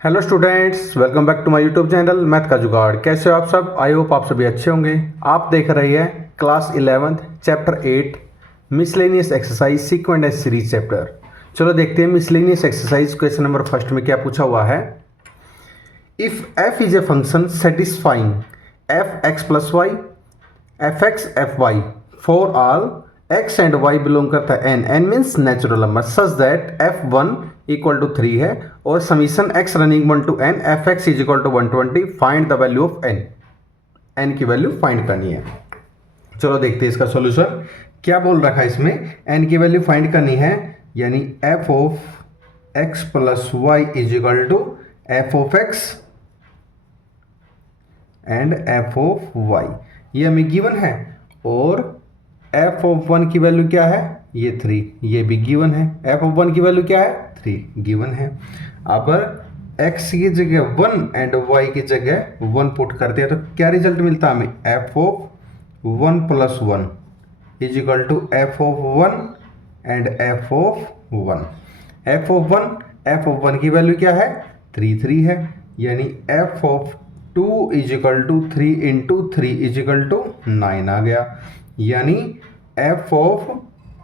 Hello students, welcome back to my YouTube channel math का जुगाड़। कैसे हो आप सब? आई होप आप सभी अच्छे होंगे। आप देख रहे हैं class 11th chapter 8 miscellaneous exercise sequence and series chapter. चलो देखते हैं miscellaneous exercise question number first में क्या पूछा हुआ है। If f is a function satisfying f x plus y f x f y for all x and y belong करता है n means natural number such that f1 equal to 3 है और summation x running 1 to n f x is equal to 120 find the value of n की value find करनी है। चलो देखते हैं इसका सॉल्यूशन क्या बोल रखा है इसमें। n की वैल्यू फाइंड करनी है, यानी f of x plus y is equal to f of x and f of y, ये हमें गिवन है। और f ऑफ 1 की वैल्यू क्या है, ये 3, ये भी गिवन है। f ऑफ 1 की वैल्यू क्या है, 3 गिवन है। अब x की जगह 1 एंड y की जगह 1 पुट करते हैं तो क्या रिजल्ट मिलता है हमें, f of 1 plus 1 is equal to f of 1 and f of 1। f of 1 की वैल्यू क्या है, 3 है, यानी f of 2 is equal to 3 into 3 is equal to 9 आ गया। यानी f ऑफ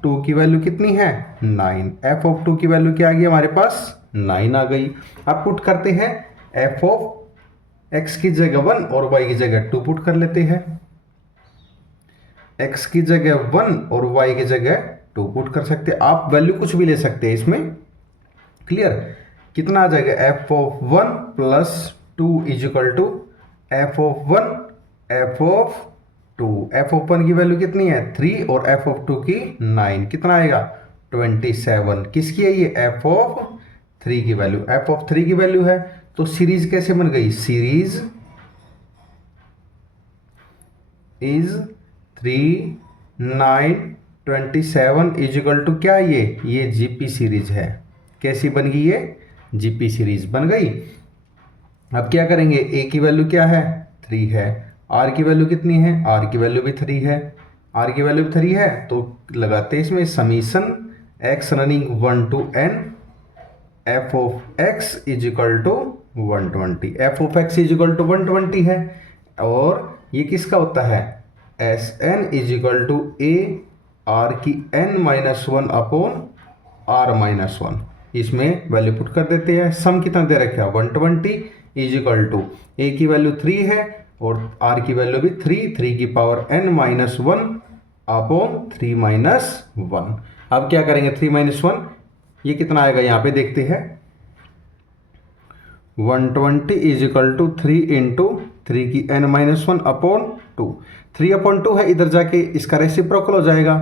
2 की वैल्यू कितनी है, 9। f ऑफ 2 की वैल्यू क्या आ गई हमारे पास, 9 आ गई। अब पुट करते हैं f ऑफ x की जगह 1 और y की जगह 2 पुट कर लेते हैं। x की जगह 1 और y की जगह 2 पुट कर सकते हैं। आप वैल्यू कुछ भी ले सकते हैं इसमें। क्लियर, कितना आ जाएगा, f of 1 plus 2 is equal to f of 1 f of 2। f of 1 की वैल्यू कितनी है, 3 और f ऑफ 2 की 9, कितना आएगा 27। किसकी है ये, f ऑफ 3 की वैल्यू। f ऑफ 3 की वैल्यू है तो सीरीज कैसे बन गई, series is 3 9 27 is equal to क्या, ये जीपी सीरीज है। कैसी बन गई ये, जीपी सीरीज बन गई। अब क्या करेंगे, a की वैल्यू क्या है, 3 है। r की वैल्यू कितनी है, r की वैल्यू भी 3 है। r की वैल्यू 3 है तो लगाते हैं इसमें summation x running 1 to n f of x is equal to 120। f of x is equal to 120 है और ये किसका होता है, Sn is equal to a r की n minus 1 upon r minus 1। इसमें वैल्यू पुट कर देते हैं। सम कितना दे रखा है, 120 इज इक्वल टू a की वैल्यू 3 है और r की वैल्यू भी 3 की power n minus 1 upon 3 minus 1। अब क्या करेंगे, 3 माइनस 1 ये कितना आएगा, यहाँ पे देखते हैं। 120 इज इक्वल टू 3 इंटू 3 की n माइनस 1 अपॉन 2। 3 अपॉन 2 है, इधर जाके इसका रेसिप्रोकल हो जाएगा।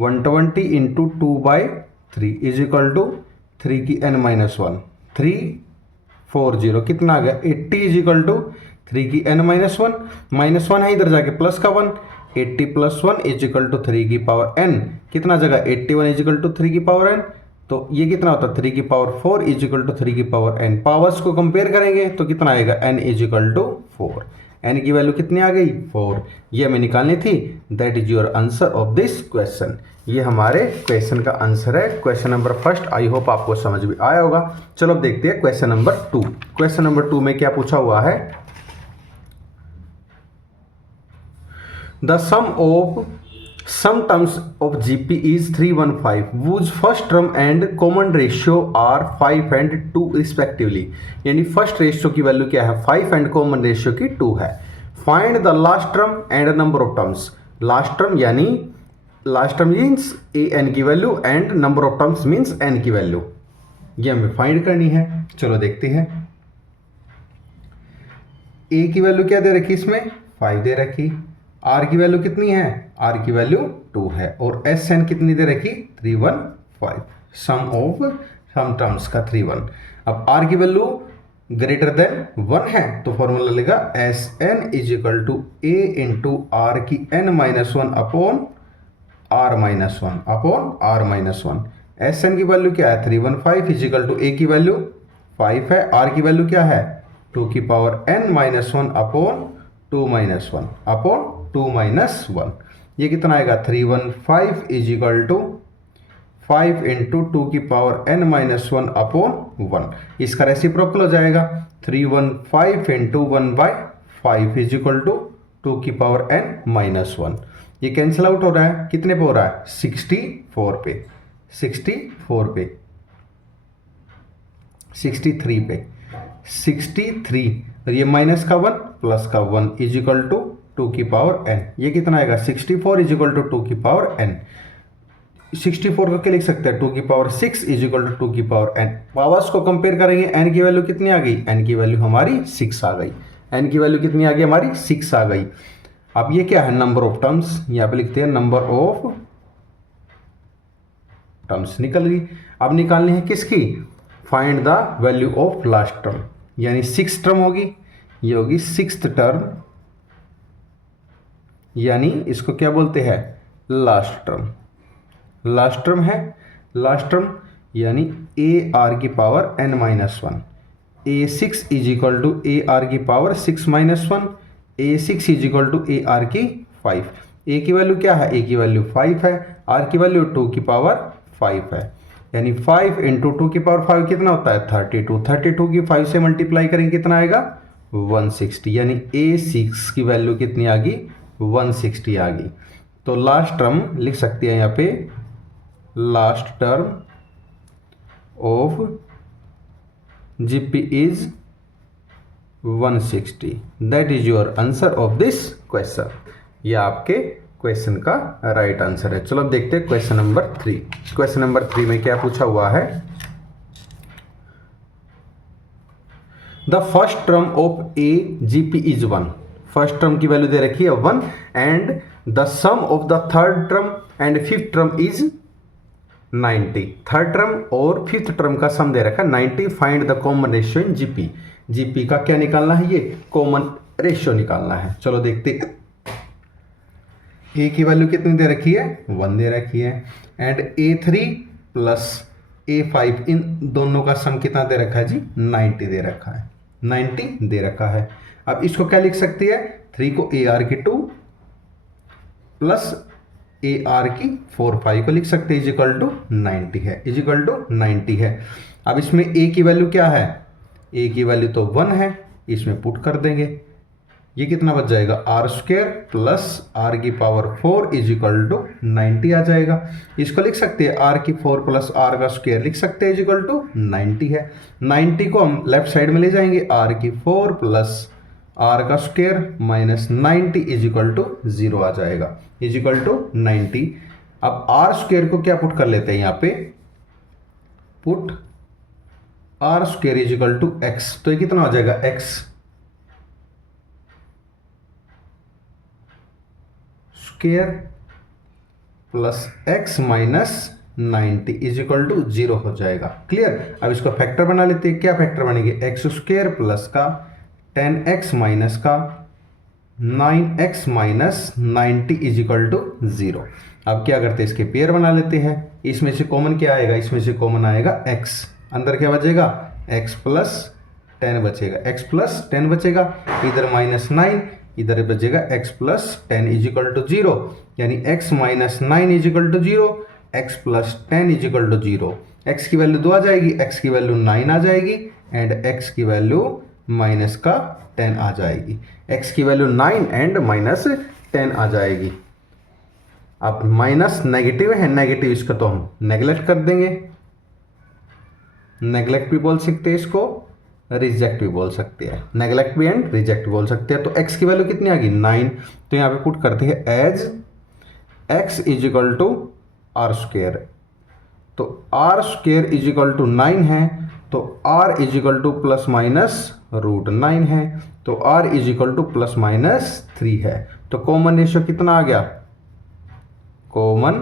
120 इंटू 2/3 इज इक्वल टू 3 की n माइनस 1, 340 कितना आ गया, 80 इज इक्वल टू 3 की n माइनस 1 है, इधर जाके प्लस का 1, 80 प्लस 1 इज इक्वल टू 3 की पावर n, कितना जगह 81 इज इक्वल टू 3 की पावर n, तो ये कितना होता है 3 की पावर 4 इज इक्वल टू 3 की पावर n। पावर्स को कंपेयर करेंगे तो कितना आएगा, n is equal to 4। n की वैल्यू कितनी आ गई, 4। ये हमें निकालनी थी। That is your answer of this question. ये हमारे क्वेश्चन का आंसर है, question number first. I hope आपको समझ में आया होगा। चलो अब देखते हैं क्वेश्चन नंबर 2। क्वेश्चन नंबर 2 में क्या पूछा हुआ है, the sum terms of GP is 315 whose first term and common ratio are 5 and 2 respectively। यानी फर्स्ट रेशियो की वैल्यू क्या है, 5 एंड कॉमन रेशियो की 2 है। Find the last term and number of terms. Last term यानी last term means an की value and number of terms means n की value, ये हमें फाइंड करनी है। चलो देखते हैं। a की वैल्यू क्या दे रखी, इसमें 5 दे रखी। r की वैल्यू कितनी है, r की वैल्यू 2 है और Sn कितनी दे रखी, 315। सम टर्म्स का 31। अब r की वैल्यू ग्रेटर देन 1 है तो फॉर्मूला लेगा Sn is equal to a into r की n minus 1 upon r minus 1 upon r minus 1। Sn की वैल्यू क्या है, 315 इज इक्वल टू a की वैल्यू 5 है, r की वैल्यू क्या है, 2 की power n minus 1 upon 2 minus 1 upon 2 minus 1। ये कितना आएगा, 315 इज इक्वल टू 5 इंटू 2 की पावर n माइनस 1 अपॉन 1, इसका रेसिप्रोकल हो जाएगा 315 इंटू 1/5 इज इक्वल टू 2 की पावर n माइनस 1। ये कैंसिल आउट हो रहा है, कितने पे हो रहा है 64 पे, 63 पे 63, और ये माइनस का 1 प्लस का 1 इज इक्वल टू 2 की पावर n। ये कितना आएगा 64 इज इक्वल टू 2 की पावर n। 64 को क्या लिख सकते हैं 2 की पावर 6 इज इक्वल टू 2 की पावर n। पावर्स को कंपेयर करेंगे, n की वैल्यू कितनी आ गई, n की वैल्यू हमारी 6 आ गई, n की वैल्यू कितनी आ गई हमारी 6 आ गई। अब ये क्या है नंबर ऑफ टर्म्स, यहाँ पे लिखते हैं नंबर ऑफ टर्म्स निकल गई। अब निकालनी है किसकी, find the value of last term, यानी 6 टर्म होगी, ये होगी 6th टर्म, यानी इसको क्या बोलते हैं लास्ट टर्म। लास्ट टर्म है, लास्ट टर्म यानी ए आर की power n minus 1, a6 is equal to A R की power 6 minus 1, a6 is equal to A R की 5। a की वैल्यू क्या है, a की वैल्यू 5 है, r की वैल्यू 2 की पावर 5 है, यानी 5 इंटू 2 की पावर 5 कितना होता है 32, 32 की 5 से मल्टीप्लाई करेंगे कितना आएगा 160, यानी a6 की वैल्यू कितनी आ गई 160 आ गई। तो लास्ट टर्म लिख सकते हैं यहाँ पे, last term of GP is 160, that is your answer of this question. ये आपके क्वेश्चन का राइट आंसर है। चलो अब देखते हैं क्वेश्चन नंबर 3। क्वेश्चन नंबर 3 में क्या पूछा हुआ है, the first term of a GP is 1। First term की वैल्यू दे रखी है 1 and the sum of the third term and fifth term is 90। Third term और फिफ्थ टर्म का सम दे रखा है 90। Find the common ratio in GP. GP का क्या निकालना है, ये कॉमन रेशियो निकालना है। चलो देखते, ए की वैल्यू कितनी दे रखी है 1 दे रखी है, एंड a3 प्लस a5 इन दोनों का सम कितना दे रखा है जी 90 दे रखा है, 90 दे रखा है। अब इसको क्या लिख सकती है, 3 को AR की 2 प्लस AR की 4, 5 को लिख सकते हैं इज इक्वल टू 90 है, इज इक्वल टू 90 है। अब इसमें a की वैल्यू क्या है, a की वैल्यू तो 1 है, इसमें पुट कर देंगे, ये कितना बच जाएगा आर स्क्वायर प्लस आर की पावर 4 इज इक्वल टू 90 आ जाएगा। इसको लिख सकते हैं आर की 4 प्लस आर का स्क्वायर लिख सकते हैं इज इक्वल टू 90 है। 90 को हम लेफ्ट साइड में ले जाएंगे, आर की 4 प्लस आर का square minus 90 is equal to 0 आ जाएगा, इज इक्वल टू 90। अब आर स्क्वायर को क्या पुट कर लेते हैं यहाँ पे, put r square is equal to x, तो ये कितना हो जाएगा x square plus x minus 90 is equal to 0 हो जाएगा। क्लियर। अब इसको फैक्टर बना लेते हैं, क्या फैक्टर बनेंगे, एक्स स्क्वायर प्लस का 10x माइनस का 9x minus 90 is equal to 0। अब क्या करते हैं, इसके पेयर बना लेते हैं, इसमें से कॉमन क्या आएगा, इसमें से कॉमन आएगा x, अंदर क्या बचेगा x प्लस 10 बचेगा, x प्लस 10 बचेगा, इधर माइनस 9, इधर बचेगा x plus 10 is equal to 0, यानी x minus 9 is equal to 0, x plus 10 is equal to 0। x की वैल्यू 2 आ जाएगी, x की वैल्यू 9 आ जाएगी, एंड x की वैल्यू माइनस का 10 आ जाएगी, x की वैल्यू 9 एंड माइनस 10 आ जाएगी। अब माइनस नेगेटिव है, नेगेटिव इसका तो हम नेगलेक्ट कर देंगे, नेगलेक्ट भी बोल सकते हैं इसको, रिजेक्ट भी बोल सकते हैं, नेगलेक्ट भी एंड रिजेक्ट बोल सकते हैं। तो x की वैल्यू कितनी आ गई 9, तो यहाँ पे पुट करते हैं as x is equal to R square, तो R square is equal to 9 है, तो r is equal to plus minus root 9 है, तो r is equal to plus minus 3 है। तो कॉमन रेशियो कितना आ गया, कॉमन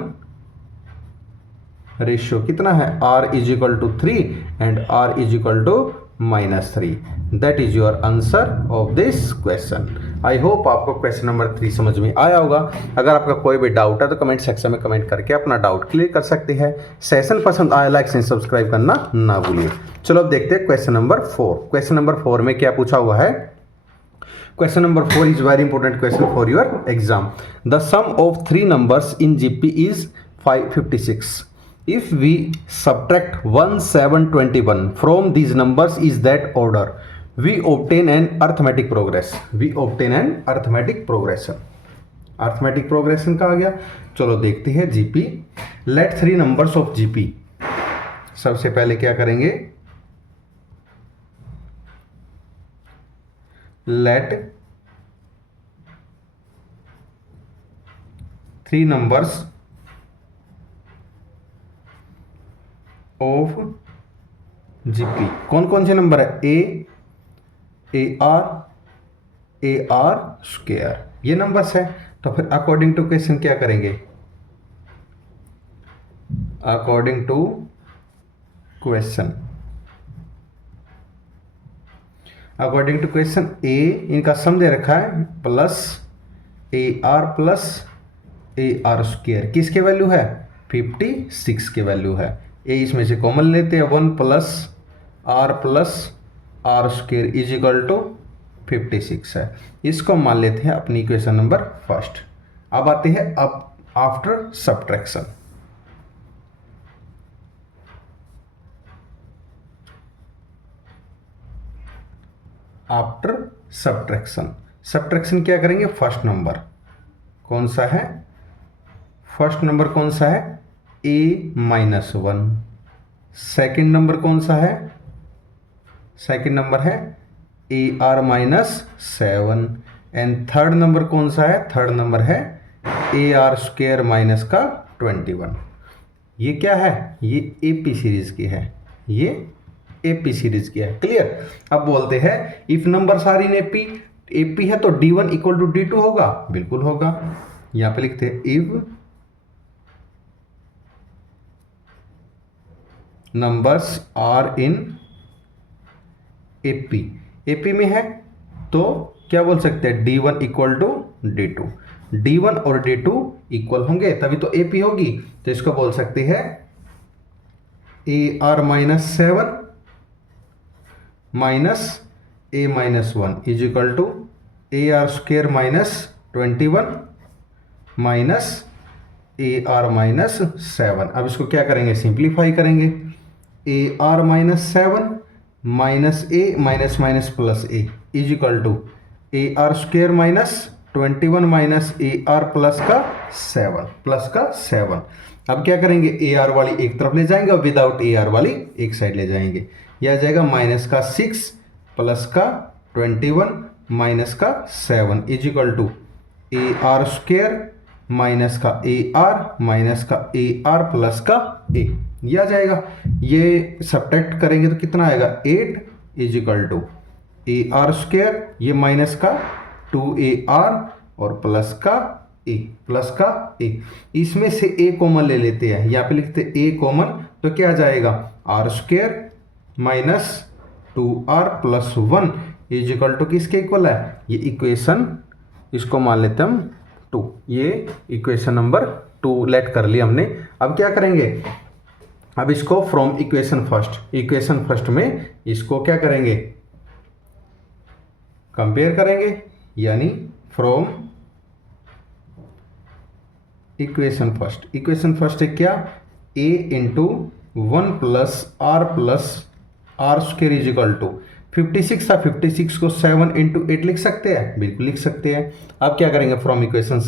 रेशियो कितना है, r is equal to 3 and r is equal to minus 3। That is your answer of this question. आई hope आपको क्वेश्चन नंबर 3 समझ में आया होगा। अगर आपका कोई भी डाउट है तो कमेंट सेक्शन में कमेंट करके अपना डाउट क्लियर कर सकते हैं। सेशन पसंद आया लाइक एंड सब्सक्राइब करना ना भूलिए। चलो अब देखते हैं क्वेश्चन नंबर 4। क्वेश्चन नंबर 4 में क्या पूछा हुआ है, question number 4 is very important question for your exam. The sum of 3 numbers in GP is 556। If we subtract 1 7 21 from these numbers is that order we obtain an arithmetic progress. We obtain an arithmetic progression. Arithmetic progression का आ गया। चलो देखते हैं GP. Let 3 numbers of GP. सबसे पहले क्या करेंगे, लेट 3 नंबर्स ऑफ जीपी। कौन कौन से नंबर है, ए आर स्क्वायर, ये नंबर्स है। तो फिर अकॉर्डिंग टू क्वेश्चन क्या करेंगे, according to question, according to question A इनका सम दे रखा है प्लस ए आर स्क्वायर, किसके वैल्यू है 56 के वैल्यू है। ए इसमें से कॉमन लेते हैं, 1 plus r square is equal to 56 है। इसको मान लेते हैं अपनी इक्वेशन नंबर फर्स्ट। अब आते हैं अब after subtraction. After subtraction, subtraction क्या करेंगे, फर्स्ट नंबर कौन सा है, फर्स्ट नंबर कौन सा है a-1, सेकंड नंबर कौन सा है, सेकंड नंबर है AR-7 एंड थर्ड नंबर कौन सा है, थर्ड नंबर है AR स्क्वायर माइनस का 21। ये क्या है, ये AP सीरीज की है, ये AP सीरीज की है। क्लियर। अब बोलते हैं if numbers are in AP है तो D1 इक्वल टू D2 होगा, बिल्कुल होगा। यहां पे लिखते हैं if numbers are in AP में है तो क्या बोल सकते हैं, D1 equal to D2। D1 और D2 इक्वल होंगे तभी तो AP होगी। तो इसको बोल सकते हैं AR-7 minus A-1 is equal to AR square minus 21 minus AR-7। अब इसको क्या करेंगे, सिंप्लीफाई करेंगे। AR-7 minus A minus minus plus A is equal to AR square minus 21 minus AR plus का 7। अब क्या करेंगे, AR वाली एक तरफ ले जाएंगे और विदाउट AR वाली एक साइड ले जाएंगे। यह आ जाएगा माइनस का 6 प्लस का 21 माइनस का 7 is equal to AR square minus का AR माइनस का AR प्लस का A। यह आ जाएगा। ये सब्ट्रैक्ट करेंगे तो कितना आएगा, 8 is equal to AR square, ये माइनस का 2AR और प्लस का A। इसमें से A कॉमन ले लेते हैं, यहाँ पे लिखते हैं A कॉमन, तो क्या आ जाएगा R square minus 2R plus 1 is equal to किसके इक्वल है, ये इक्वेशन, इसको मान लेते हैं हम 2। ये इक्वेशन नंबर 2 लेट कर लिया हमने। अब क्या करेंगे, अब इसको फ्रॉम इक्वेशन फर्स्ट में इसको क्या करेंगे, कंपेयर करेंगे, यानी फ्रॉम इक्वेशन फर्स्ट है क्या, A into 1 plus r square is equal to 56 था, 56 को 7 इंटू 8 लिख सकते हैं, बिल्कुल लिख सकते हैं। अब क्या करेंगे, फ्रॉम इक्वेशन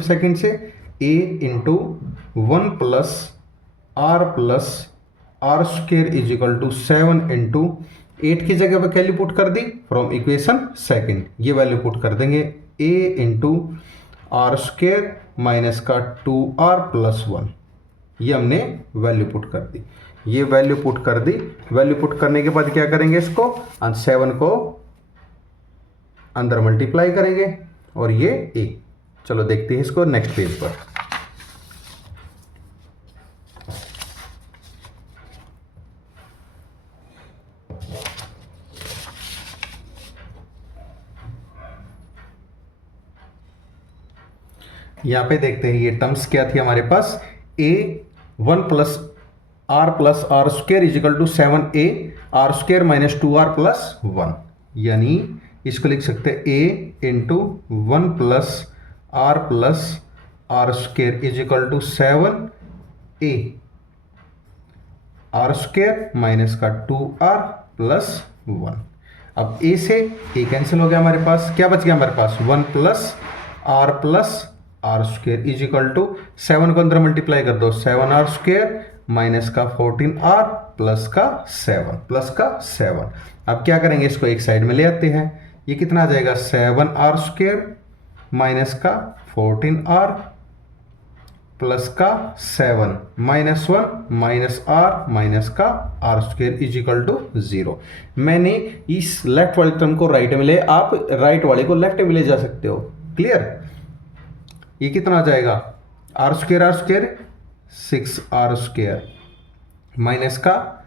सेकंड से A into 1 plus r square is equal to 7 into 8 की जगह पर वैल्यू पुट कर दी, फ्रॉम इक्वेशन सेकंड ये वैल्यू पुट कर देंगे, A into r square minus का 2R प्लस 1, ये हमने वैल्यू पुट कर दी। ये वैल्यू पुट कर दी, वैल्यू पुट करने के बाद क्या करेंगे, इसको 7 को अंदर मल्टीप्लाई करेंगे और ये A। चलो देखते हैं इसको नेक्स्ट पेज पर। यहां पे देखते हैं ये टर्म्स क्या थी हमारे पास, A 1 plus r square is equal to 7A r square minus 2R plus 1, यानी इसको लिख सकते हैं A into 1 plus r square is equal to 7a r square minus का 2r प्लस 1। अब a से a कैंसिल हो गया, हमारे पास क्या बच गया, हमारे पास 1 plus r square is equal to 7 को अंदर मल्टीप्लाई कर दो, 7r स्क्वेयर माइनस का 14r प्लस का 7। अब क्या करेंगे, इसको एक साइड में ले आते हैं। ये कितना आ जाएगा, 7r स्क्वेयर माइनस का 14r प्लस का 7 माइनस 1 माइनस का r square is equal to 0। मैंने इस लेफ्ट वाले टर्म को राइट में ले, आप राइट वाले को लेफ्ट में ले जा सकते हो। क्लियर। ये कितना आ जाएगा, are square 6r square minus का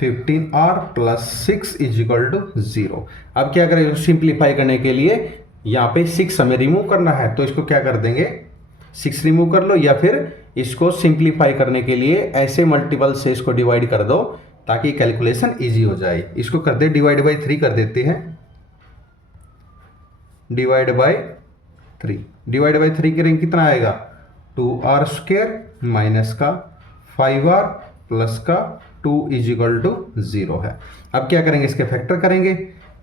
15r plus 6 is equal to 0। अब क्या करेंगे, सिंप्लीफाई करने के लिए यहाँ पे 6 हमें रिमूव करना है, तो इसको क्या कर देंगे, 6 रिमूव कर लो, या फिर इसको सिंप्लीफाई करने के लिए ऐसे मल्टीपल से इसको डिवाइड कर दो ताकि कैलकुलेशन इजी हो जाए। इसको कर दे डिवाइड बाई 3 कर देते हैं, डिवाइड बाई 3 करेंगे कितना आएगा, 2r स्क्वेयर माइनस का 5r प्लस का 2 इज इक्वल टू 0 है। अब क्या करेंगे, इसके फैक्टर करेंगे,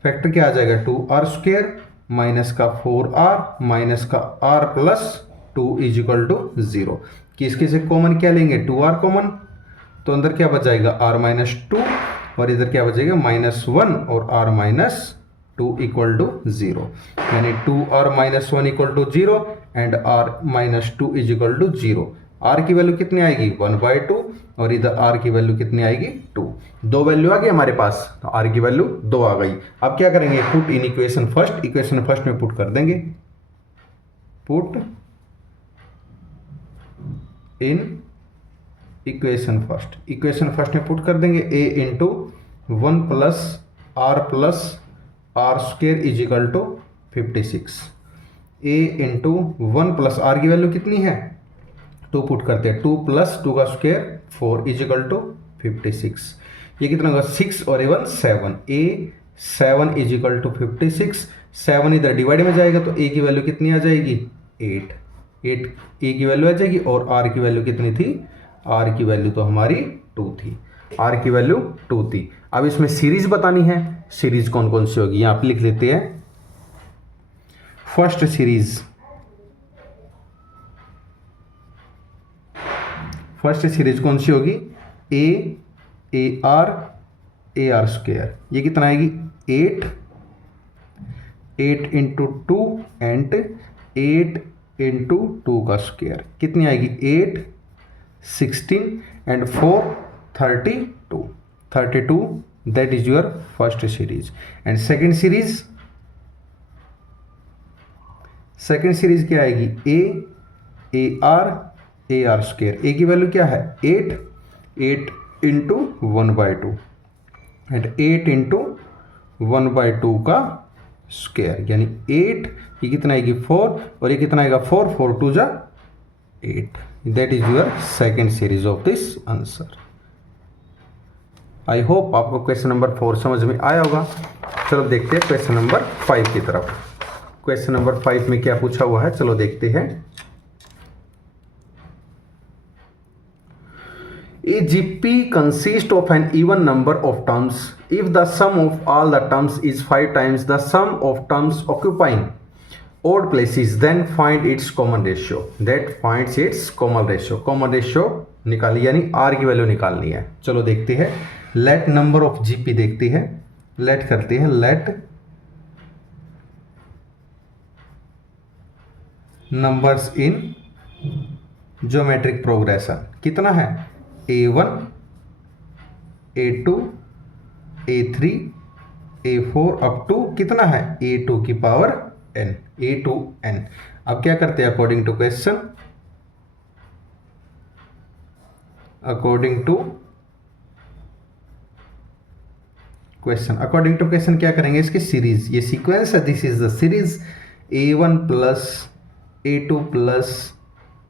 फैक्टर क्या आ जाएगा, 2r स्क्वेयर माइनस का 4r माइनस का r plus 2 is equal to 0। कि इसके से कॉमन क्या लेंगे, 2r कॉमन, तो अंदर क्या बच जाएगा, r माइनस 2 और इधर क्या बचेगा, -1 और r माइनस 2 इक्वल टू 0। यानी 2r minus 1 equal to 0 and r minus 2 is equal to 0। r की वैल्यू कितनी आएगी, 1/2 और इधर r की वैल्यू कितनी आएगी, 2। दो वैल्यू आ गई हमारे पास, तो r की वैल्यू 2 आ गई। अब क्या करेंगे, पुट इन इक्वेशन फर्स्ट में पुट कर देंगे, पुट इन इक्वेशन फर्स्ट में पुट कर देंगे, a into 1 plus r square is equal to 56। a into 1 plus r की वैल्यू कितनी है, 2 पुट करते हैं, 2 प्लस 2 का स्क्वेयर 4 इज इक्वल टू 56। ये कितना होगा, 6 और 1 7, a 7 इज इक्वल टू 56। 7 इधर डिवाइड में जाएगा तो a की वैल्यू कितनी आ जाएगी, 8 a की वैल्यू आ जाएगी। और r की वैल्यू कितनी थी, r की वैल्यू तो हमारी 2 थी, r की वैल्यू 2 थी। अब इसमें सीरीज बतानी है, सीरीज कौन कौन सी होगी, यहाँ पे लिख लेते हैं। फर्स्ट सीरीज कौन सी होगी, आर स्क्वेयर, ये कितना आएगी, 8 इंटू 2 एंड 8 इंटू 2 का स्क्वेयर कितनी आएगी, 8 16 and 4 32। That is your first series. And second series क्या आएगी, आर स्क्वेयर, ए की वैल्यू क्या है, 8 इंटू 1/2 एंड 8 इंटू 1/2 का स्क्वेयर, यानी 8, ये कितना आएगी 4 और ये कितना आएगा 4 2 जा 8। That is your second series of this answer. I hope आपको क्वेश्चन नंबर 4 समझ में आया होगा। चलो देखते हैं क्वेश्चन नंबर 5 की तरफ। क्वेश्चन नंबर 5 में क्या पूछा हुआ है, चलो देखते हैं। A GP consists of an even number of terms if the sum of all the terms is 5 times the sum of terms occupying odd places, then find its common ratio. That finds its common ratio. Common ratio निकाली, यानी R की value निकालनी है। चलो देखते हैं। Let number of GP देखते हैं। Let करते हैं, let numbers in geometric progression कितना है, A1 A2 A3 A4 up to कितना है, A2 की पावर n, A2n। अब क्या करते हैं, अकॉर्डिंग टू क्वेश्चन क्या करेंगे, इसकी सीरीज, ये सीक्वेंस है, this is the series A1 plus A2 plus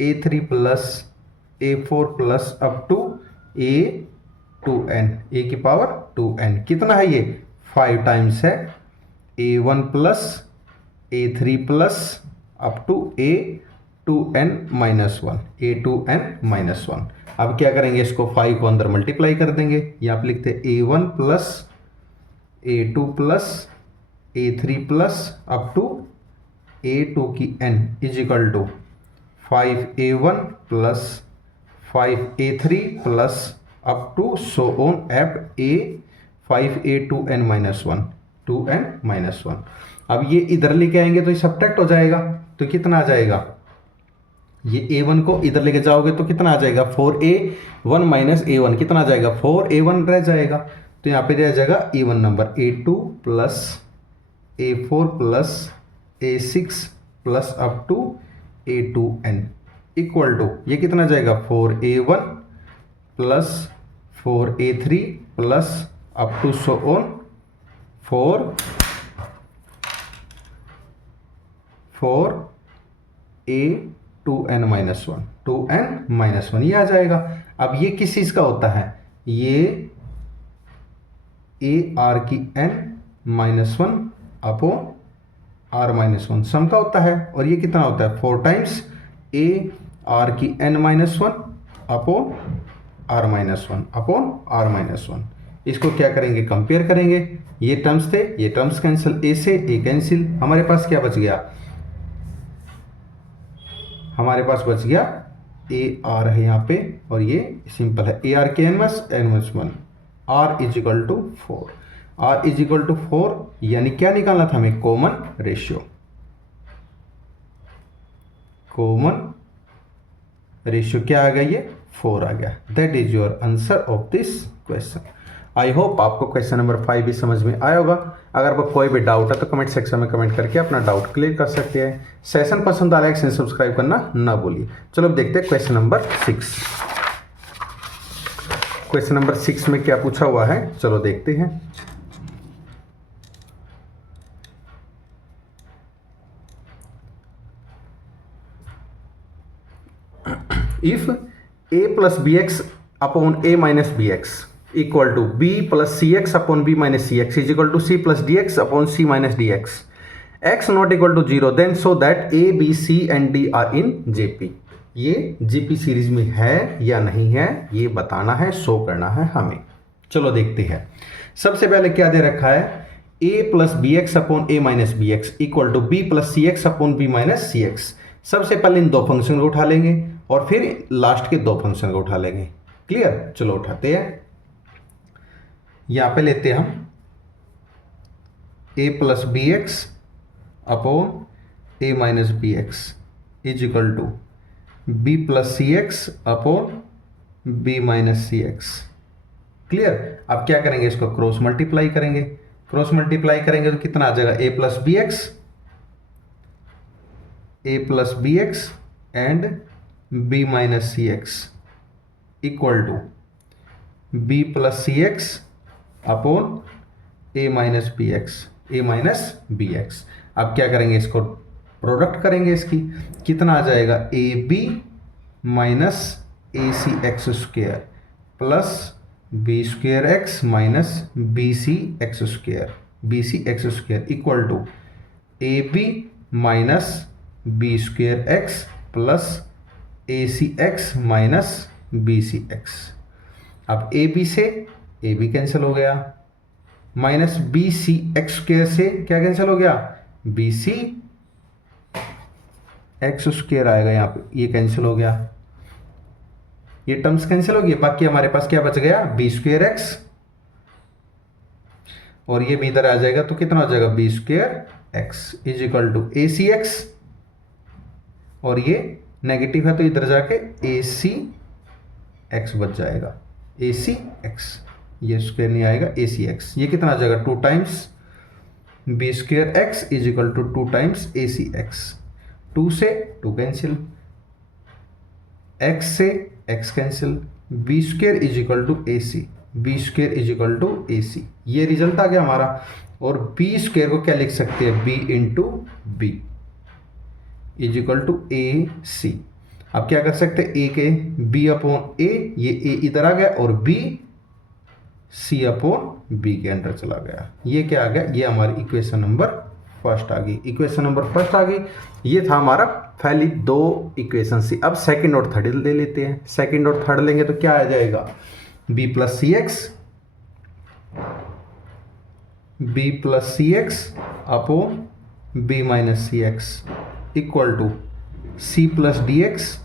A3 plus A4 plus up to A2n, a की पावर 2n। कितना है ये, 5 टाइम्स है, A1 plus A3 plus up to 2n-1, a2n-1। अब क्या करेंगे, इसको 5 को अंदर मल्टीप्लाई कर देंगे। यहाँ पे लिखते a1 plus a2 plus a3 plus up to a2 की n is equal to 5a1 plus 5a3 plus up to so on up a 5a2n-1, 2n-1। अब ये इधर लेके आएंगे तो ये सब्ट्रैक्ट हो जाएगा, तो कितना आ जाएगा, ये a1 को इधर लेके जाओगे तो कितना आ जाएगा, 4a1 माइनस a1 कितना आ जाएगा, 4a1 रह जाएगा। तो यहाँ पे रह जाएगा even number a2 plus a4 plus a6 plus up to a2n equal to ये कितना आ जाएगा, 4a1 plus 4a3 plus up to so on 4a2n-1, 2n-1 ये आ जाएगा। अब ये किस चीज़ का होता है, ये a r की n-1 अपॉन r-1 सम का होता है, और ये कितना होता है, 4 टाइम्स a r की n-1 अपॉन r-1। इसको क्या करेंगे, कंपेयर करेंगे। ये टर्म्स थे, ये टर्म्स कैंसिल, a से a कैंसिल, हमारे पास क्या बच गया, हमारे पास बच गया a r है यहाँ पे, और ये सिंपल है a r के n-1 r is equal to 4, r is equal to 4, यानी क्या निकालना था हमें, कॉमन रेशियो। कॉमन रेशियो क्या आ गया, ये 4 आ गया। That is your answer of this question. आई होप आपको क्वेश्चन नंबर 5 भी समझ में आया होगा। अगर कोई भी डाउट है तो कमेंट सेक्शन में कमेंट करके अपना डाउट क्लियर कर सकते हैं। सेशन पसंद आ रहा है, सब्सक्राइब करना ना भूलिए। चलो अब देखते हैं क्वेश्चन नंबर 6। क्वेश्चन नंबर 6 में क्या पूछा हुआ है, चलो देखते हैं। If a plus b x upon a minus b x equal to b plus c x upon b minus c x is equal to c plus d x upon c minus d x, x not equal to 0, then so that a b c and d are in JP। ये GP series में है या नहीं है, ये बताना है, show करना है हमें। चलो देखते हैं। सबसे पहले क्या दे रखा है, a plus b x upon a minus b x equal to b plus c x upon b minus c x. सबसे पहले इन दो फंक्शन को उठा लेंगे और फिर लास्ट के दो फंक्शन को उठा लेंगे। क्लियर, चलो उठाते हैं। यहाँ पे लेते हैं हम a plus b x upon a minus b x is equal to b plus c x upon b minus c x. Clear. अब क्या करेंगे, इसको क्रॉस मल्टीप्लाई करेंगे। क्रॉस मल्टीप्लाई करेंगे तो कितना आ जाएगा, a plus b x and b minus c x equal to b plus c x upon a minus b x. अब क्या करेंगे, इसको प्रोडक्ट करेंगे इसकी, कितना आ जाएगा, a b minus a C x square plus b square x minus b c x square equal to A b minus b square x plus a C x minus b c x. अब a b से a b cancel हो गया, minus b c x square से क्या cancel हो गया, B c x square आएगा यहाँ पे, ये कैंसिल हो गया, ये टर्म्स कैंसिल हो गई। बाकी हमारे पास क्या बच गया, बी स्क्वेयर एक्स, और ये भी इधर आ जाएगा तो कितना हो जाएगा, b square x is equal to A C x, और ये नेगेटिव है तो इधर जाके ए सी एक्स बच जाएगा, ए सी एक्स, ये स्क्वेयर नहीं आएगा, ए सी एक्स। ये कितना आ जाएगा, 2 times B square x is equal to 2 times A C X. 2 से 2 कैंसिल, x से x cancel, B square is equal to A C, B square is equal to A C. ये result आ गया हमारा। और बी स्क्वेयर को क्या लिख सकते हैं, B into B is equal to A C. अब क्या कर सकते हैं, ए के बी अपॉन ए, ये ए इधर आ गया और बी सी अपॉन बी के अंदर चला गया। ये क्या आ गया, ये हमारी इक्वेशन नंबर फर्स्ट आ गई। इक्वेशन नंबर फर्स्ट आ गई। ये था हमारा पहली दो इक्वेशन से। अब सेकंड और थर्ड ले लेते हैं। सेकंड और थर्ड लेंगे तो क्या आ जाएगा, b plus c x upon b minus c x equal to c plus d x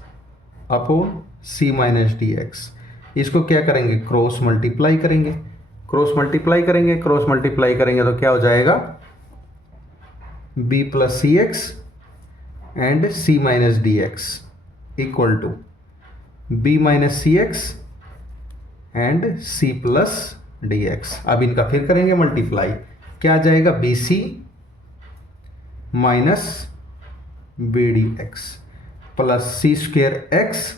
upon c minus d x. इसको क्या करेंगे, क्रॉस मल्टीप्लाई करेंगे। क्रॉस मल्टीप्लाई करेंगे तो क्या हो जाएगा, b plus c x and c minus d x equal to b minus c x and c plus d x. अब इनका फिर करेंगे मल्टीप्लाई, क्या आ जाएगा, b c minus b D x plus c square x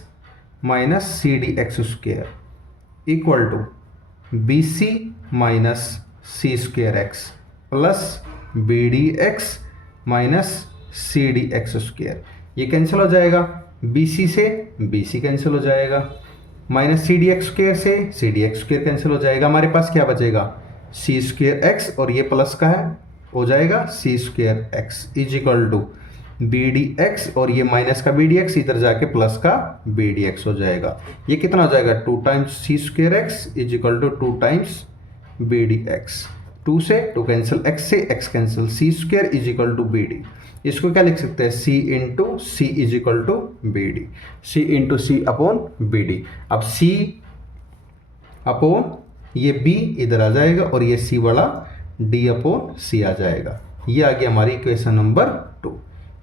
minus C D x square equal to b c minus c square x plus b D x minus C D x square. ये cancel हो जाएगा, b सी से B C cancel हो जाएगा, minus C D x square से C D x square cancel हो जाएगा। हमारे पास क्या बचेगा, सी स्क्वेयर एक्स और ये प्लस का है, हो जाएगा C square x is equal to B D X और ये माइनस का बी डी एक्स इधर जाके प्लस का बी डी एक्स हो जाएगा। ये कितना हो जाएगा, 2 times C square x is equal to 2 times B D X. 2 से 2 कैंसिल, एक्स से X cancel, C square is equal to B D. इसको क्या लिख सकते हैं, C into C is equal to B D, C into C upon B D. अब C upon ये B इधर आ जाएगा और ये सी वाला डी अपॉन सी आ जाएगा। ये आ गया हमारी equation number 2।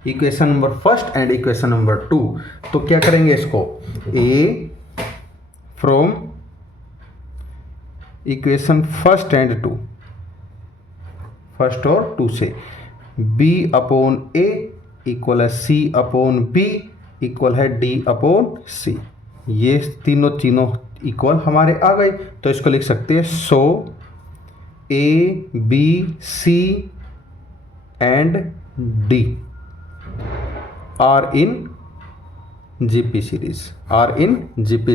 Equation number first and equation number 2। तो क्या करेंगे इसको, A from equation first and 2, first और 2 से b अपॉन ए इक्वल है c अपॉन b इक्वल है d अपॉन c। ये तीनों इक्वल हमारे आ गए, तो इसको लिख सकते हैं so a b c and d are in GP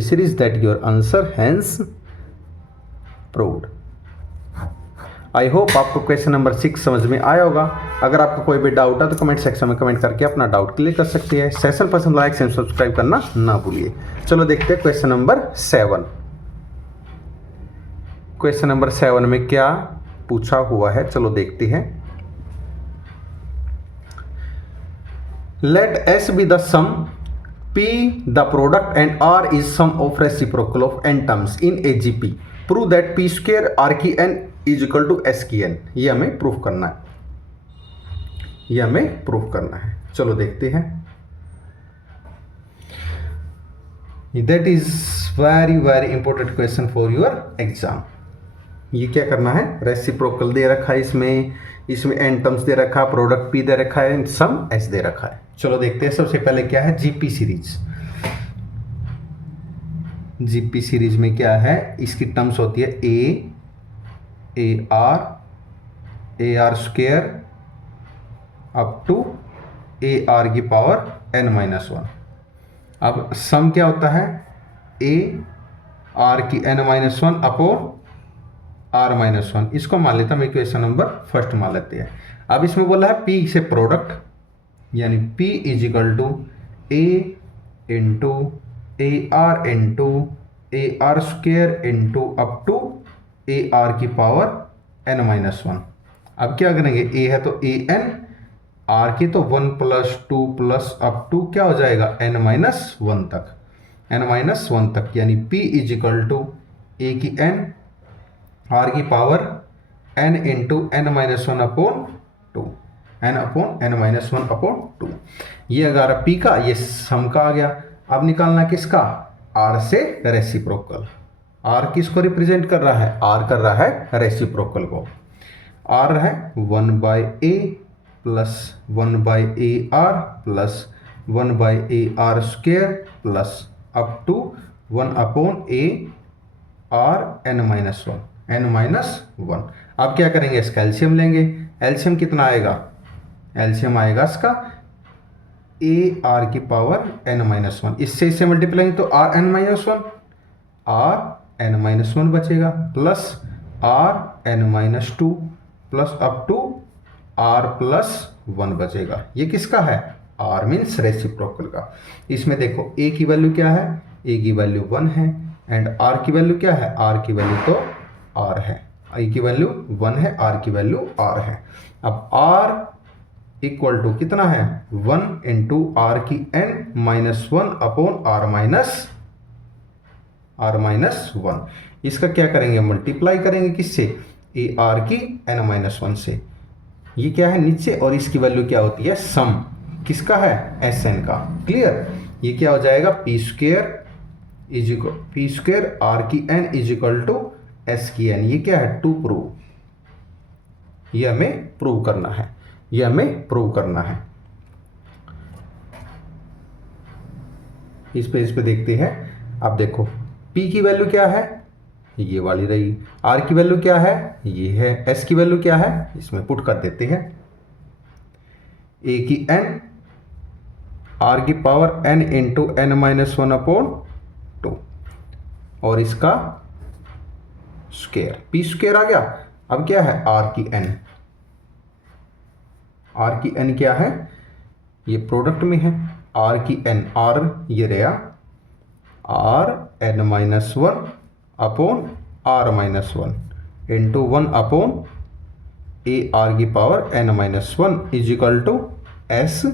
series that your answer hence proved। I hope आपको क्वेश्चन नंबर 6 समझ में आया होगा। अगर आपको कोई भी डाउट है तो कमेंट सेक्शन में कमेंट करके अपना डाउट क्लियर कर सकते हैं। सेशन पसंद, लाइक एंड सब्सक्राइब करना ना भूलिए। चलो देखते हैं क्वेश्चन नंबर 7। क्वेश्चन नंबर 7 में क्या पूछा हुआ है, चलो देखते हैं। Let S be the sum, P the product and R is sum of reciprocal of n terms in a GP। Prove that P square R की n is equal to s की एन। ये हमें proof करना है, चलो देखते हैं। That is very very important question for your exam. ये क्या करना है, रेसिप्रोकल दे रखा है, इसमें एन टर्म्स दे रखा है, प्रोडक्ट पी दे रखा है, सम एस दे रखा है। चलो देखते हैं। सबसे पहले क्या है, जीपी सीरीज। जीपी सीरीज में क्या है, इसकी टर्म्स होती है A R square up to A R की पावर n माइनस 1। अब सम क्या होता है, ए आर की n minus 1 upon r minus 1। इसको मान लेता हूँ इक्वेशन नंबर फर्स्ट मान लेते हैं। अब इसमें बोला है p से प्रोडक्ट, यानी p is equal to a into A R square into up to A R की पावर n माइनस 1। अब क्या करेंगे, a है तो ए एन, आर की तो 1 प्लस 2 प्लस अप टू क्या हो जाएगा n माइनस 1 तक, यानी p इज इक्वल टू ए की n, आर की power n into n minus 1 upon 2, n upon n minus 1 upon 2। ये अगर p का, ये सम का आ गया। अब निकालना किसका, r से रेसिप्रोकल। r किसको रिप्रेजेंट कर रहा है, r कर रहा है रेसिप्रोकल को। r है 1 by a plus 1 by a r plus 1 by a are square plus up to 1 upon A r n minus 1। अब क्या करेंगे, इसका एलसीएम लेंगे। एलसीएम कितना आएगा, एलसीएम आएगा इसका ए आर की पावर n माइनस 1। इससे मल्टीप्लाई तो r n minus 1, r n minus 1 बचेगा plus r n minus 2 plus up to r plus 1 बचेगा। ये किसका है, आर मीन्स रेसिप्रोकल का। इसमें देखो ए की वैल्यू क्या है, ए की वैल्यू 1 है एंड आर की वैल्यू क्या है, आर की वैल्यू तो आर है, ए की वैल्यू 1 है, आर की वैल्यू आर है। अब आर इक्वल टू कितना है, 1 इंटू आर की n minus 1 upon r minus 1। इसका क्या करेंगे, मल्टीप्लाई करेंगे किससे, ए आर की एन माइनस 1 से। ये क्या है नीचे और इसकी वैल्यू क्या होती है, सम किसका है, एस एन का। क्लियर, ये क्या हो जाएगा, पी स्क्वेयर आर की n is equal to s की एन। ये क्या है, टू प्रूव, ये हमें प्रूव करना है, ये हमें प्रूव करना है। इस पे देखते हैं। अब देखो P की वैल्यू क्या है, ये वाली रही, R की वैल्यू क्या है, ये है, S की वैल्यू क्या है, इसमें पुट कर देते हैं। A की n, R की power n into n minus 1 upon 2 और इसका स्क्वायर, P स्क्वायर आ गया। अब क्या है, R की n, R की n क्या है, ये प्रोडक्ट में है, R की n, R ये रहा, R n minus 1 upon R minus 1 into 1 upon A R की power n minus 1 is equal to S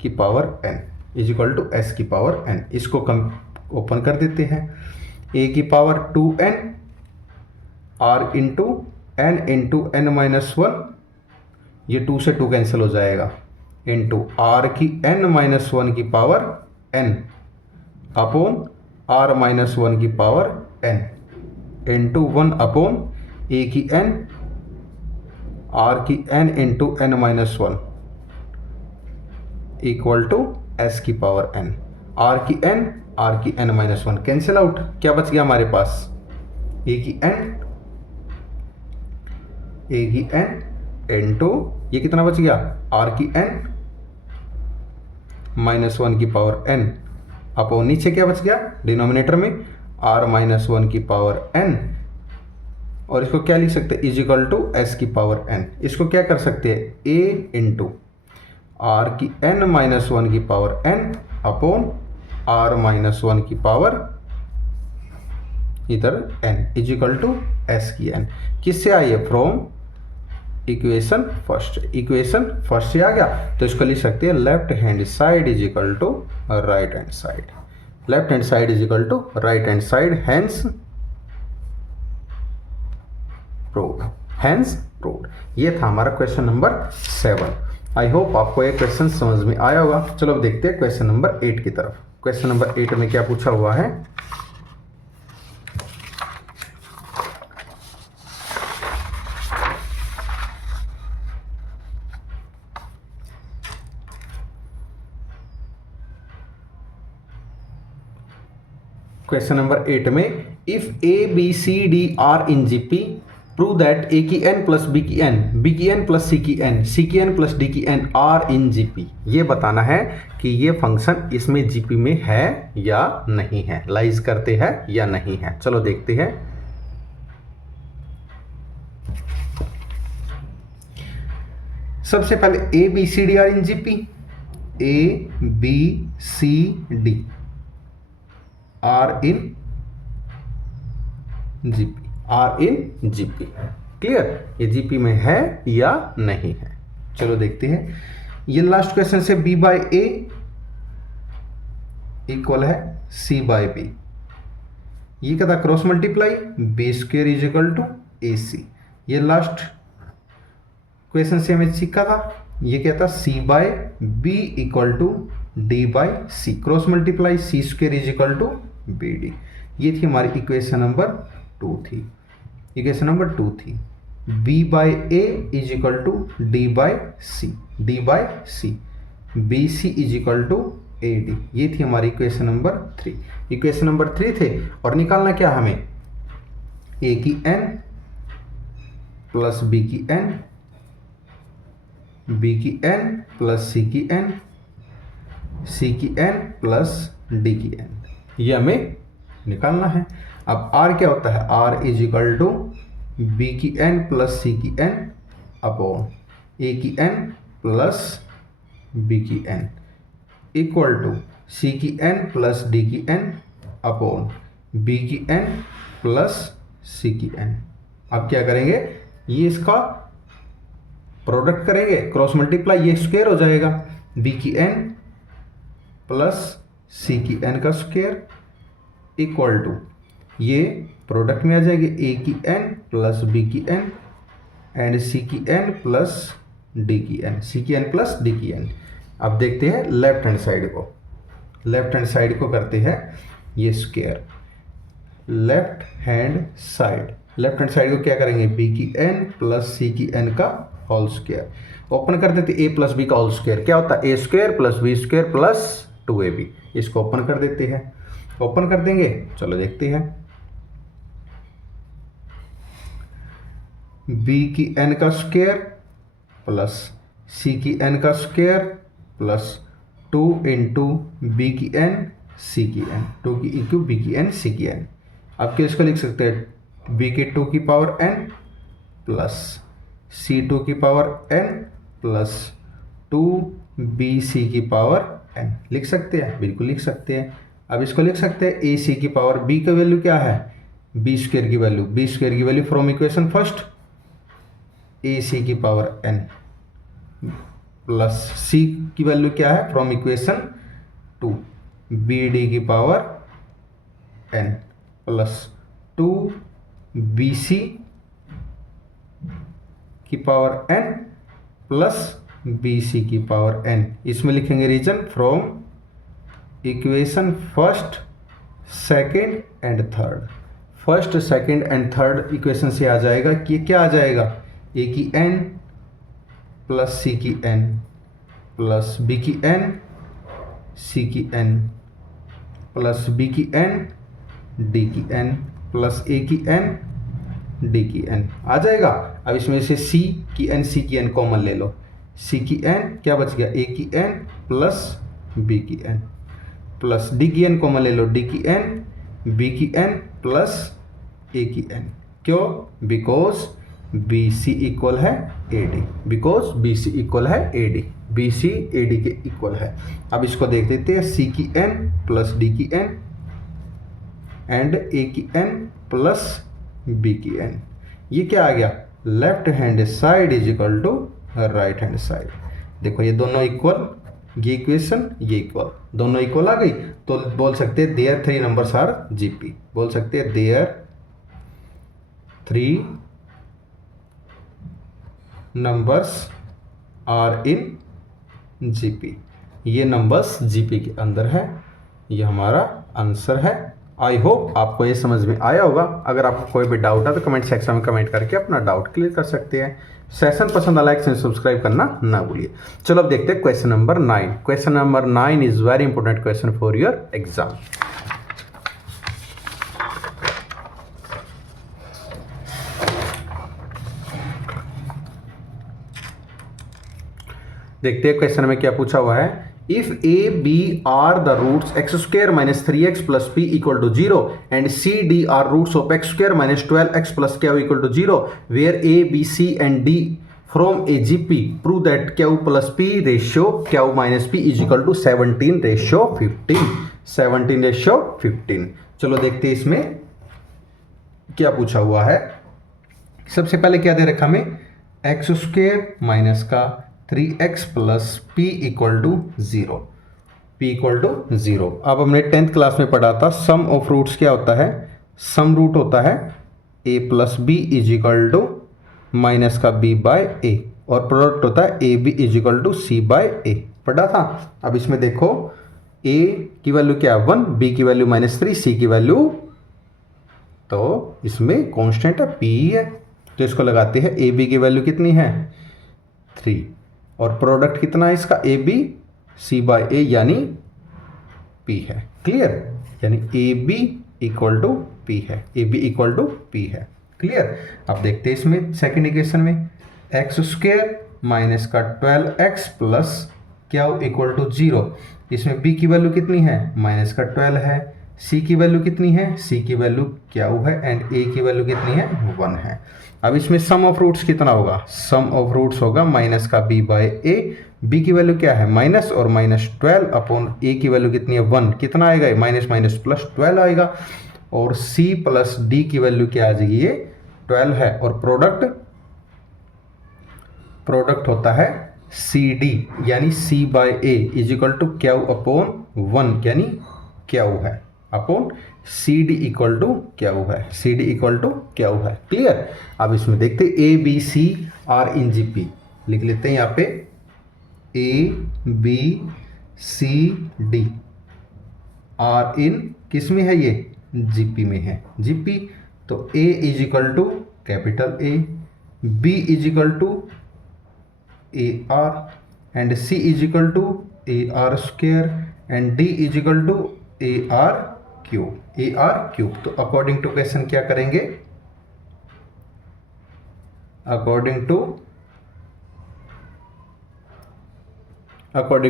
की power n, is equal to S की पावर n। इसको कम ओपन कर देते हैं, a की power 2n r into n minus 1, ये 2 से 2 कैंसिल हो जाएगा, इंटू r की n माइनस 1 की power n upon r minus 1 की power n into 1 upon a की n, r की n into n minus 1 equal to s की पावर n। r की n माइनस 1 कैंसिल आउट, क्या बच गया हमारे पास, a की n इंटू ये कितना बच गया, r की n माइनस 1 की पावर n अपॉन नीचे क्या बच गया डिनोमिनेटर में, r माइनस 1 की पावर n, और इसको क्या लिख सकते हैं, इज इक्वल टू s की पावर n। इसको क्या कर सकते हैं, a इंटू r की n माइनस 1 की power n upon r minus 1 की पावर इधर n is equal to s की n। किससे आई है, from equation first, equation first से आ गया, तो इसको लिख सकते हैं left hand side is equal to right hand side, left hand side is equal to right hand side, hence proved. ये था हमारा क्वेश्चन नंबर 7। आई होप आपको ये क्वेश्चन समझ में आया होगा। चलो अब देखते हैं क्वेश्चन नंबर 8 की तरफ। क्वेश्चन नंबर 8 में क्या पूछा हुआ है, क्वेश्चन नंबर 8 में if A B C D are in GP prove that A की एन प्लस बी की एन प्लस सी की एन प्लस डी की एन आर इन जीपी। ये बताना है कि ये फंक्शन इसमें जीपी में है या नहीं है, लाइज करते हैं या नहीं है। चलो देखते हैं। सबसे पहले A B C D are in GP, A B C D are in GP, are in GP. Clear, ये जीपी में है या नहीं है। चलो देखते हैं। ये लास्ट क्वेश्चन से बी बाई ए इक्वल है सी बाई बी। ये क्या था, cross multiply, B square is equal to A C. ये लास्ट क्वेश्चन से हमें सीखा था, ये क्या था, C by B equal to D by C, cross multiply C square is equal to B D. ये थी हमारी इक्वेशन नंबर 2 थी। इक्वेशन नंबर 2 थी b by a is equal to D by c, d by c, b c is equal to a d. ये थी हमारी equation number 3। Equation number 3 थे और निकालना क्या हमें, ए की एन प्लस बी की एन, बी की एन प्लस सी की एन, सी की एन प्लस डी की एन, ये हमें निकालना है। अब r क्या होता है, r is equal to b की एन प्लस सी की एन अपॉन ए की एन प्लस बी की n इक्वल टू सी की n प्लस डी की n अपॉन बी की n प्लस सी की n। अब क्या करेंगे, ये इसका प्रोडक्ट करेंगे, क्रॉस मल्टीप्लाई, ये स्क्वायर हो जाएगा, बी की n प्लस सी की n का स्क्वायर इक्वल टू ये प्रोडक्ट में आ जाएंगे ए की n प्लस बी की n एंड सी की n प्लस डी की n, सी की n प्लस डी की n। अब देखते हैं लेफ्ट हैंड साइड को, लेफ्ट हैंड साइड को करते हैं ये square, left hand side, left hand side को क्या करेंगे, बी की n प्लस सी की n का होल स्क्वायर, ओपन कर देते a प्लस बी का होल स्क्वायर, क्या होता है a square plus b square plus 2ab, इसको ओपन कर देते हैं, ओपन कर देंगे, चलो देखते हैं, b की n का स्क्वायर प्लस c की n का स्क्वायर प्लस 2 इंटू बी की n c की n, 2 की इंटू बी की n c की n। अब क्या इसको लिख सकते हैं, b की 2 की पावर n प्लस c2 की पावर n प्लस 2bc की पावर n, लिख सकते हैं, बिल्कुल लिख सकते हैं। अब इसको लिख सकते हैं ac की पावर, b का वैल्यू क्या है, b स्क्वायर की वैल्यू, b स्क्वायर की value from equation first ac की पावर n प्लस c की वैल्यू क्या है फ्रॉम इक्वेशन 2 bd की पावर n प्लस 2bc की पावर n प्लस bc की पावर n। इसमें लिखेंगे reason from equation first second and third, first second and third equation से आ जाएगा कि क्या आ जाएगा, a की n प्लस c की n प्लस b की n c की n प्लस b की n d की n प्लस a की n d की n आ जाएगा। अब इसमें से c की n कॉमन ले लो, c की n क्या बच गया, a की n प्लस b की n प्लस d की n कॉमन ले लो, d की n b की n प्लस a की n, क्यों, बिकॉज BC इक्वल है AD, बिकॉज BC इक्वल है AD, BC AD के इक्वल है। अब इसको देख लेते हैं, C की n प्लस D की n एंड A की n प्लस B की n, ये क्या आ गया, left hand side is equal to right hand side. देखो ये दोनों इक्वल, ये इक्वेशन ये इक्वल, दोनों इक्वल आ गई, तो बोल सकते हैं देयर 3 नंबर्स आर GP, बोल सकते हैं there 3 numbers are in GP, ये नंबर्स GP के अंदर है, ये हमारा आंसर है। आई होप आपको ये समझ में आया होगा। अगर आपको कोई भी डाउट है तो कमेंट सेक्शन में कमेंट करके अपना डाउट क्लियर कर सकते हैं। सेशन पसंद आ, लाइक एंड सब्सक्राइब करना ना भूलिए। चलो अब देखते हैं question number 9। Question number 9 is very important question for your exam. देखते हैं क्वेश्चन में क्या पूछा हुआ है। If A, B are the roots x square minus 3x plus p equal to 0 and C, D are roots of x square minus 12x plus q equal to 0, where A, B, C and D from a GP, prove that q plus p ratio q minus p is equal to 17:15, 17:15। चलो देखते हैं इसमें क्या पूछा हुआ है। सबसे पहले क्या दे रखा हमें, एक्स स्क्वायर माइनस का 3x plus p equal to 0, p equal to 0। अब हमने 10th क्लास में पढ़ा था सम ऑफ रूट्स क्या होता है, सम रूट होता है a plus B is equal to minus का b बाय a, और प्रोडक्ट होता है ए B is equal to C by A, पढ़ा था। अब इसमें देखो a की वैल्यू क्या है 1, b की वैल्यू -3, c की वैल्यू, तो इसमें कांस्टेंट है p है, तो इसको लगाते हैं a b की वैल्यू कितनी है 3, और प्रोडक्ट कितना है इसका ए बी सी बाय ए यानी पी है। क्लियर, यानी A B equal to P है, ए बी इक्वल टू पी है। क्लियर। अब देखते हैं इसमें सेकंड इक्वेशन में एक्स स्क्वायर माइनस का 12x plus Q equal to 0। इसमें b की वैल्यू कितनी है माइनस का 12 है, c की वैल्यू कितनी है, c की वैल्यू क्यू है, एंड a की वैल्यू कितनी है 1 है। अब इसमें सम ऑफ रूट्स कितना होगा, सम ऑफ रूट्स होगा माइनस का b बाय ए बी की वैल्यू क्या है माइनस, और -12 अपॉन ए की वैल्यू कितनी है 1, कितना आएगा माइनस माइनस प्लस 12 आएगा। और सी प्लस डी की वैल्यू क्या आ जाएगी, ये 12 है। और प्रोडक्ट होता है सी डी, यानी C by A is equal to Q upon 1, यानी क्यू है upon C D equal to Q है, सी डी इक्वल टू क्यू है। क्लियर। अब इसमें देखते A B C are in G P, लिख लेते हैं यहाँ पे A B C D are in किस में है, ये जीपी में है, जीपी। तो A is equal to capital A, B is equal to A r and c is equal to A R square and D is equal to A r cube. तो according to question क्या करेंगे, according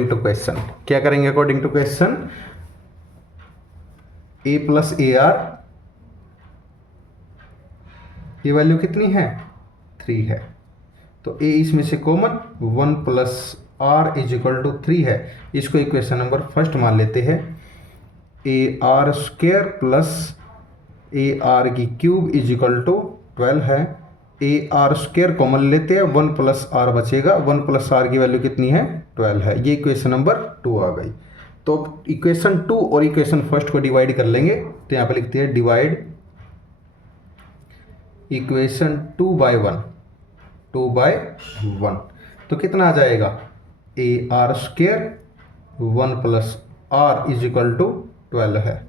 to question क्या करेंगे, according to question a plus A R ये value कितनी है 3 है। तो ए इसमें से common 1 plus r is equal to 3 है। इसको इक्वेशन नंबर फर्स्ट मान लेते हैं। A are square plus A R की क्यूब इज इक्वल टू 12 है। ए आर स्क्वेयर कॉमन लेते हैं, 1 प्लस आर बचेगा, 1 प्लस आर की वैल्यू कितनी है 12 है। ये इक्वेशन नंबर 2 आ गई। तो इक्वेशन 2 और इक्वेशन फर्स्ट को डिवाइड कर लेंगे। तो यहाँ पे लिखते हैं डिवाइड इक्वेशन 2 बाय 1 तो कितना आ जाएगा, a are square 1 plus r is equal to 12 है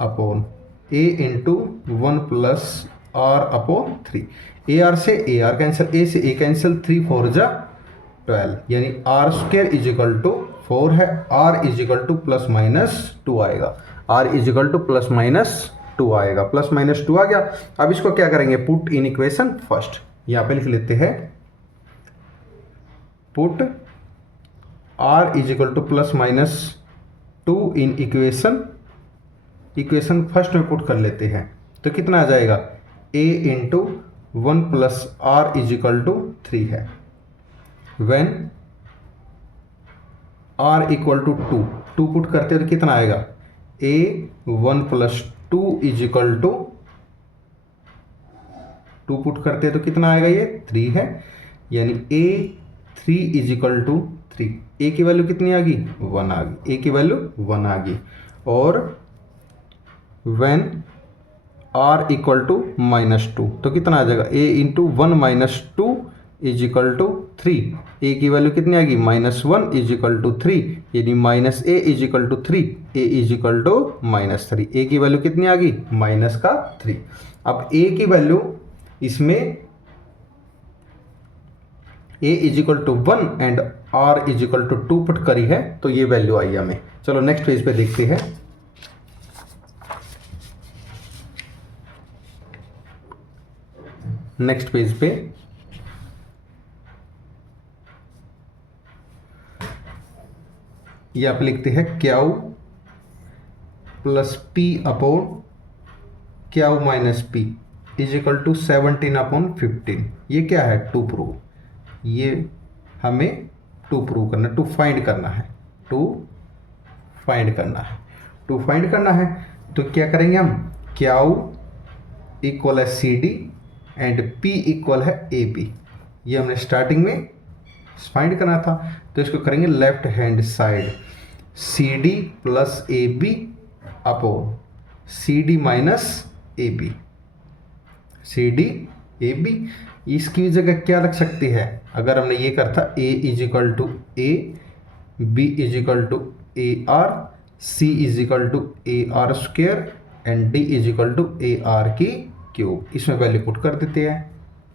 upon a into 1 plus r upon 3। A r से ए आर कैंसिल, ए से ए कैंसिल, 3 4 जा 12, यानी r square is equal to 4 है। R is equal to plus minus 2 आएगा, r is equal to plus minus 2 आएगा, plus minus 2 आ गया। अब इसको क्या करेंगे, पुट इन इक्वेशन फर्स्ट। यहाँ पे लिख लेते हैं put r is equal to plus minus 2 in equation first में पुट कर लेते हैं। तो कितना आ जाएगा, a into 1 plus r is equal to 3 है। When r equal to 2 put करते हैं तो कितना आएगा, a 1 plus 2 is equal to 2 put करते हैं तो कितना आएगा, ये 3 है, यानी a 3 is equal to 3। a की वैल्यू कितनी आ गई 1 आ गई, a की वैल्यू 1 आ गई। और व्हेन r इक्वल टू -2 तो कितना आ जाएगा, a into 1 minus 2 is equal to 3। a की वैल्यू कितनी आ गई -1 इज इक्वल टू 3, यानी minus a is equal to 3, a is equal to -3। a की वैल्यू कितनी आ गई -3। अब a की वैल्यू इसमें a is equal to 1 and r is equal to 2 put करी है, तो ये वैल्यू आई हमें। चलो नेक्स्ट पेज पे देखते हैं। नेक्स्ट पेज पे ये आप लिखते हैं q plus p upon q minus p is equal to 17 upon 15। ये क्या है, टू प्रूव, ये हमें टू प्रूव करना, टू फाइंड करना है, टू फाइंड करना है। तो क्या करेंगे हम, क्यू इक्वल है सी डी एंड P इक्वल है ए बी। ये हमने स्टार्टिंग में फाइंड करना था, तो इसको करेंगे left hand side c d plus a b upon C d minus a B, C d a b. इसकी जगह क्या रख सकती है, अगर हमने ये करता a is equal to A, B is equal to A R, C is equal to A R square and D is equal to A R की क्यूब। इसमें वैल्यू पुट कर देते हैं,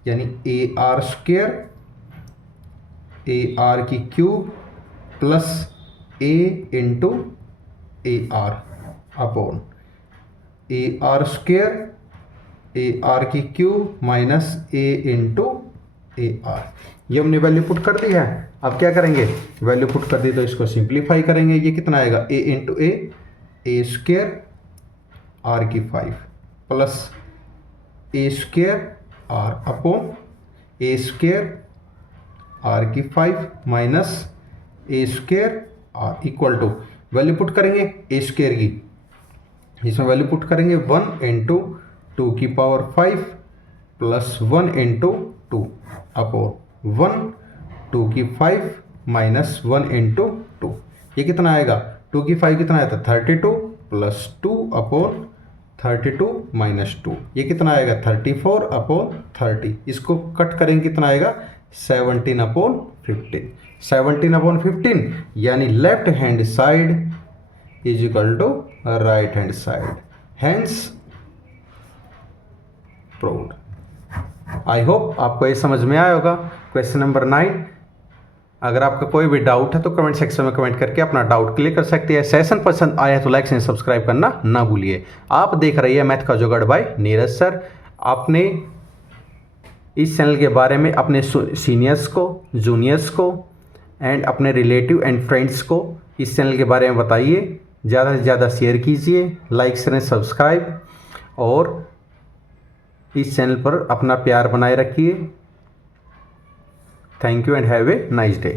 यानी A are square A are की cube plus A into A R upon A R square A are की cube minus A into A R. ये हमने वैल्यू पुट कर दी है। अब क्या करेंगे, वैल्यू पुट कर दी तो इसको सिंप्लीफाई करेंगे। ये कितना आएगा, a into a square r की 5 plus a square r upon a square r की 5 minus a square r equal to value put करेंगे ए स्क्वायर की, इसमें वैल्यू पुट करेंगे 1 into 2⁵ plus 1 into 2 upon 1 2⁵ minus 1 into 2, ये कितना आएगा 2⁵ कितना आया था 32 प्लस 2 अपॉन 32 माइनस 2, ये कितना आएगा 34 अपॉन 30, इसको कट करेंगे कितना आएगा 17 अपॉन 15, 17 अपॉन 15 यानी left hand side is equal to right hand side, hence proved. I hope आपको ये समझ में आया होगा। क्वेश्चन नंबर 9, अगर आपका कोई भी डाउट है तो कमेंट सेक्शन में कमेंट करके अपना डाउट क्लियर कर सकते हैं। सेशन पसंद आया तो लाइक एंड सब्सक्राइब करना ना भूलिए। आप देख रही है मैथ का जुगाड़ बाय नीरज सर। आपने इस चैनल के बारे में अपने सीनियर्स को, जूनियर्स को एंड अपने रिलेटिव एंड फ्रेंड्स को इस चैनल के बारे में बताइए, ज़्यादा से ज़्यादा शेयर कीजिए, लाइक शेयर सब्सक्राइब, और इस चैनल पर अपना प्यार बनाए रखिए। Thank you and have a nice day.